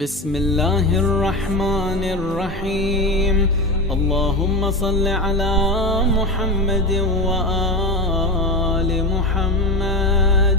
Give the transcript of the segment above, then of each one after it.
बिस्मिल्लाहिर्रहमानिर्रहीम। अल्लाहुम्मा सल्लि अला मुहम्मद व आलि मुहम्मद।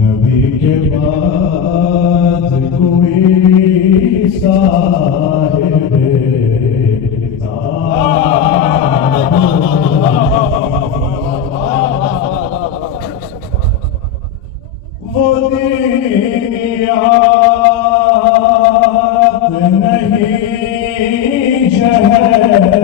नबी के बाद कोई साहिब वो दियात नहीं शहर का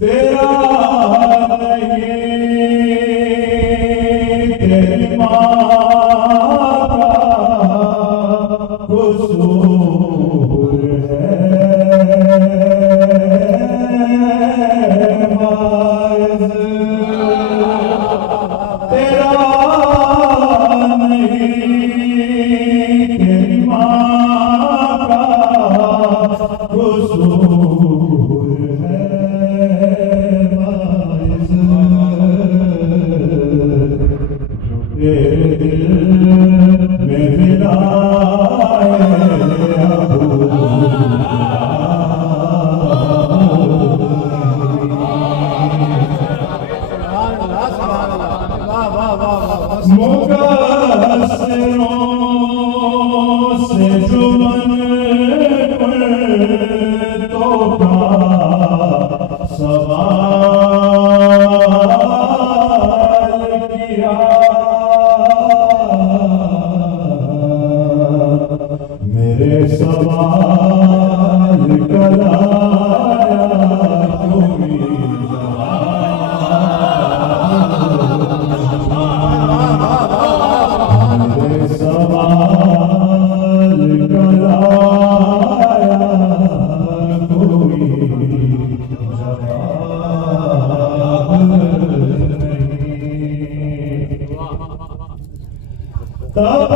तेरा नहीं तेरी माँ का कसूर है तेरा नहीं तेरी माँ का कसूर है तेरे दिल में मुकस्सिरों से जुबान पर तो का सवाल किया मेरे सवाल का लाया कोई मेरे सवाल का लाया कोई जवाब नहीं। तब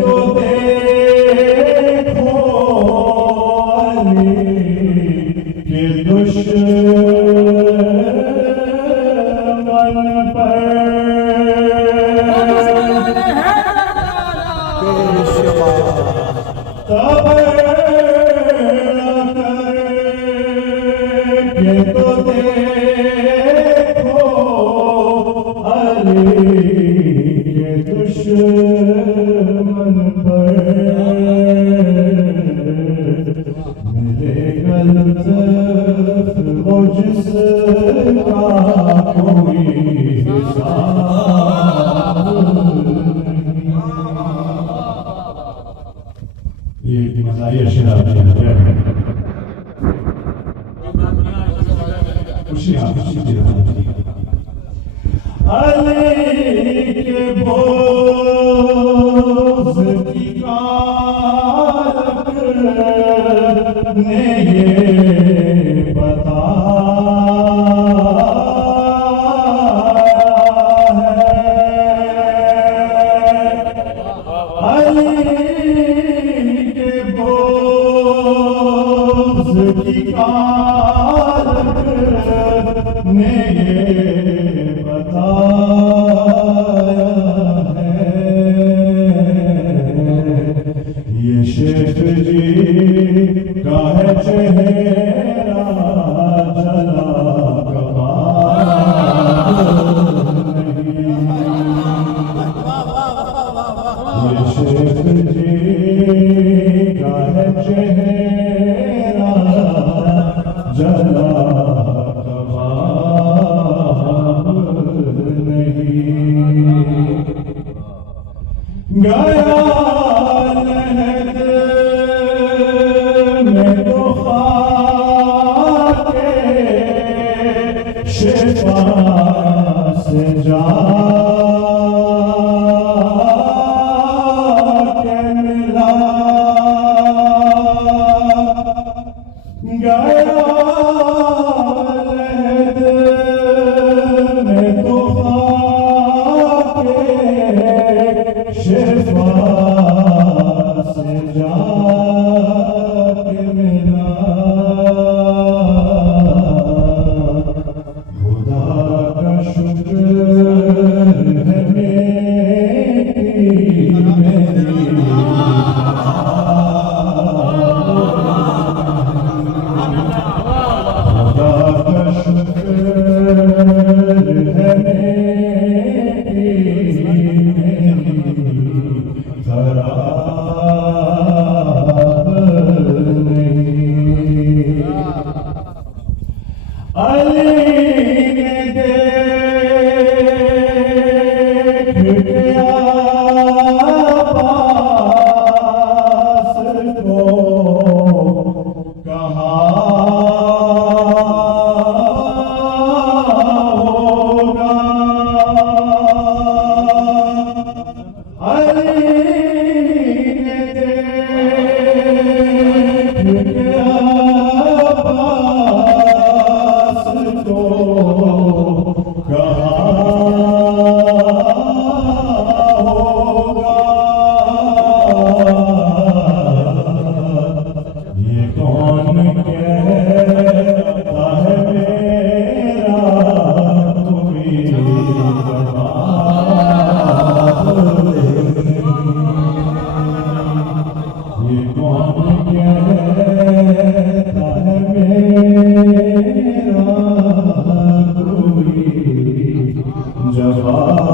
तो देखो अली के दुश्मन पर तब तो देखो अली के दुश्मन पर मिलेगा लुत्फ वो जिसका कोई हिसाब नहीं। ये मज़ाहिर शराब है खुशी की अली के बोझ की कारक ने ये बताया अली के बोझ की कारक ने ये बताया गया लहद में तो खाके शिफा से जाके मिला गया लहद में तो खाके शिफा से जाके मिला खुदा का शुक्र है मेरी खुदा का शुक्र है खराब नहीं अली ने देख गया पास को कहा होगा अली ने देख गया पास को कहा होगा ये कौन कहता है मेरा कोई जवाब नहीं। ये कौन कहता है मेरा कोई जवाब